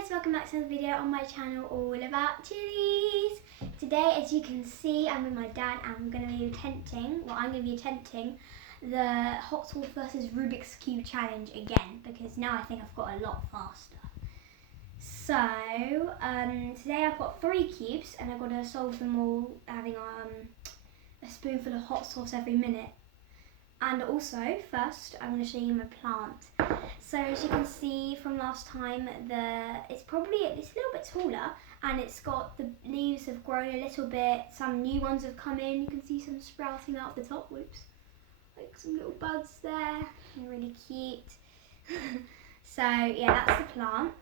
guys, welcome back to another video on my channel all about chilies. Today, as you can see, I'm with my dad and I'm going to be attempting the hot sauce versus Rubik's Cube challenge again, because now I think I've got a lot faster. So, today I've got 3 cubes and I've got to solve them all having a spoonful of hot sauce every minute. And also, first, I'm going to show you my plant. So as you can see from last time, it's a little bit taller, and it's got the leaves have grown a little bit. Some new ones have come in. You can see some sprouting out the top. Whoops, like some little buds there. They're really cute. So yeah, that's the plant.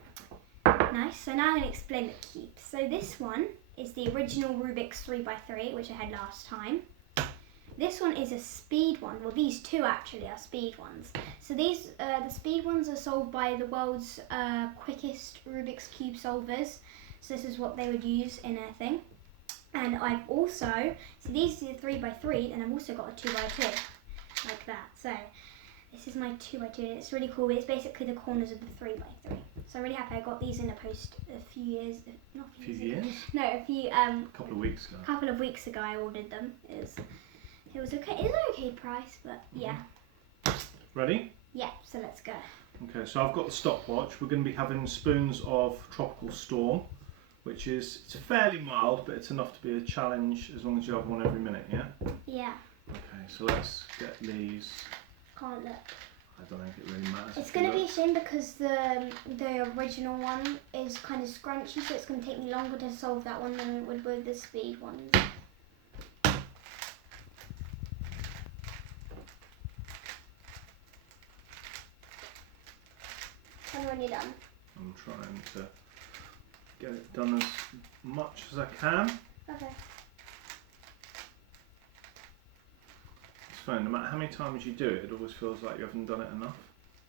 Nice. So now I'm going to explain the cubes. So this one is the original Rubik's 3x3, which I had last time. This one is a speed one. Well, these two actually are speed ones. So these, the speed ones are solved by the world's quickest Rubik's Cube solvers. So this is what they would use in a thing. And I've also, so these are the 3x3, and I've also got a 2x2, like that. So this is my 2x2, and it's really cool. It's basically the corners of the 3x3. So I'm really happy I got these in the post a few years, not a few years ago. No, a couple of weeks ago. A couple of weeks ago I ordered them. It was okay. It's an okay price, but yeah. Ready? Yeah, so let's go. Okay, so I've got the stopwatch. We're going to be having spoons of Tropical Storm, which is, it's fairly mild, but it's enough to be a challenge as long as you have one every minute, yeah? Yeah. Okay, so let's get these. Can't look. I don't think it really matters. It's going to be a shame because the original one is kind of scrunchy, so it's going to take me longer to solve that one than it would with the speed ones. Tell me when you're done. I'm trying to get it done as much as I can. Okay. It's fine, no matter how many times you do it, it always feels like you haven't done it enough.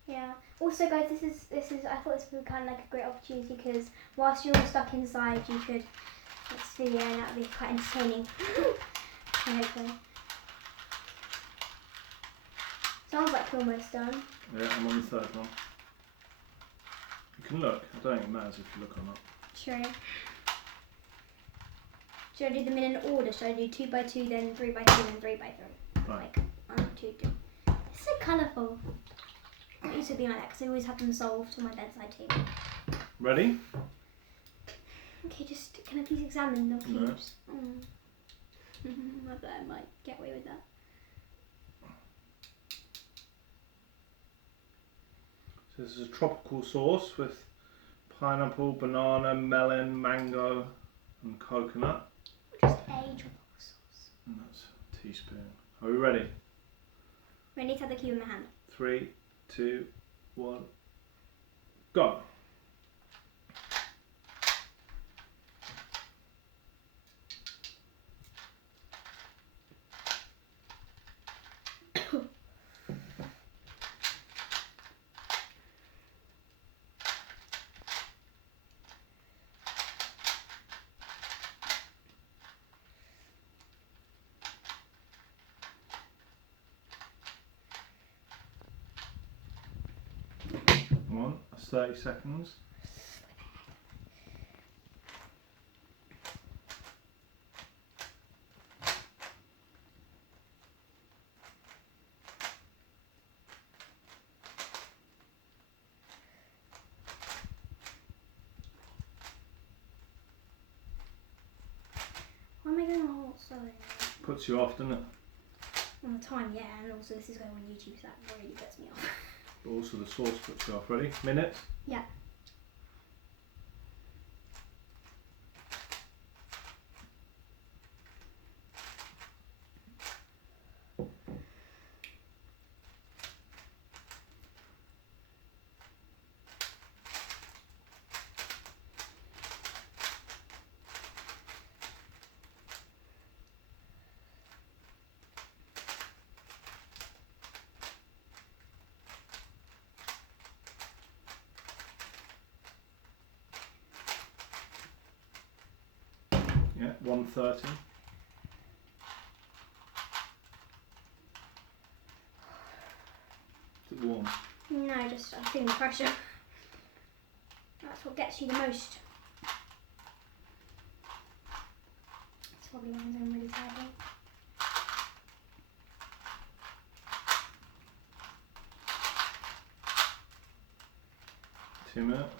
Yeah. Also, guys, this is. I thought this would be kind of like a great opportunity because whilst you're all stuck inside, you could watch this video and that would be quite entertaining. Hopefully. Sounds like we're almost done. Yeah, I'm on the third one. You can look. I don't think it matters if you look or not. True. Should I do them in an order? Should I do 2x2, then 3x2, then 3x3? Right. Like 1, 2, 3. It's so colourful. It used to be like that because I always have them solved on my bedside table. Ready? Okay, just can I please examine the cubes? No. I bet I might get away with that. So this is a tropical sauce with pineapple, banana, melon, mango and coconut. Just a tropical sauce. And that's a teaspoon. Are we ready? Ready to have the cube in my hand. 3, 2, 1, go. Come on, that's 30 seconds. Why am I going all slowly? Puts you off, doesn't it? On the time, yeah, and also this is going on YouTube, so that really gets me off. But also the sauce puts you off. Ready? Minute? Yeah. Yeah, 1:30. Is it warm? No, just I'm feeling the pressure. That's what gets you the most. It's probably ones I'm really tired of. Two minutes.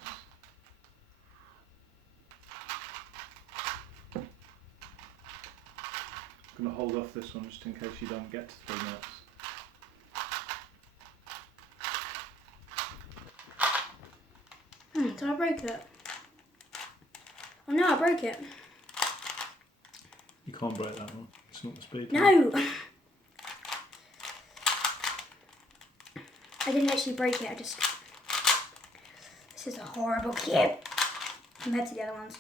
I'm going to hold off this one just in case you don't get to 3 minutes. Did I break it? Oh no, I broke it. You can't break that one. It's not the speed. No! I didn't actually break it, This is a horrible cube compared to the other ones.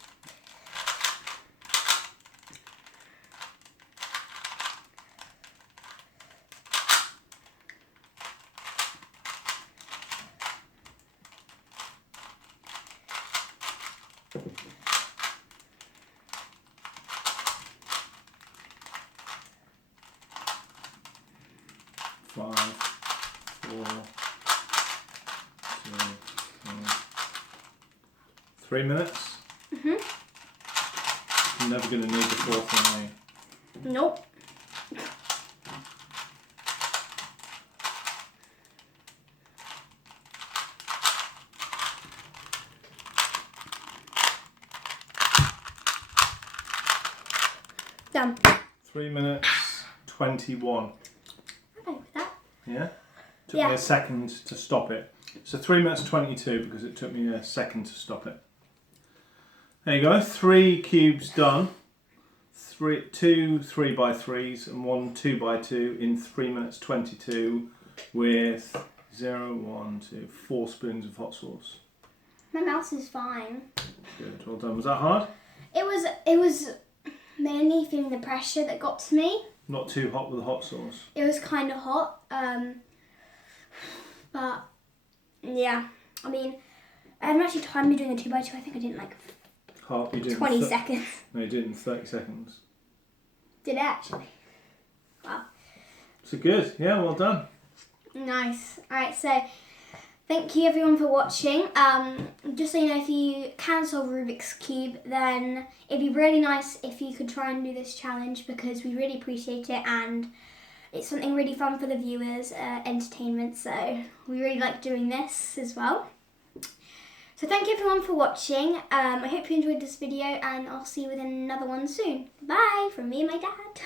Five, 4, 2, 1. 3 minutes? You're never going to need the fourth one, are you? Nope. Done. 3 minutes 21. Okay with that. Yeah? Took me a second to stop it. So 3 minutes 22 because it took me a second to stop it. There you go, 3 cubes done. 2 3x3s and 1 2x2 in 3 minutes 22 with 0, 1, 2, 4 spoons of hot sauce. My mouse is fine. Good, well done. Was that hard? It was mainly feeling the pressure that got to me. Not too hot with the hot sauce. It was kind of hot, but yeah, I mean, I hadn't actually timed me doing the 2x2. I think I did like You did 20 seconds. No, you did in 30 seconds. Did it actually? Wow. So good, yeah, well done. Nice. Alright, so thank you everyone for watching. Just so you know, if you can solve Rubik's Cube, then it'd be really nice if you could try and do this challenge because we really appreciate it and it's something really fun for the viewers, entertainment, so we really like doing this as well. So thank you everyone for watching. I hope you enjoyed this video and I'll see you with another one soon. Bye from me and my dad.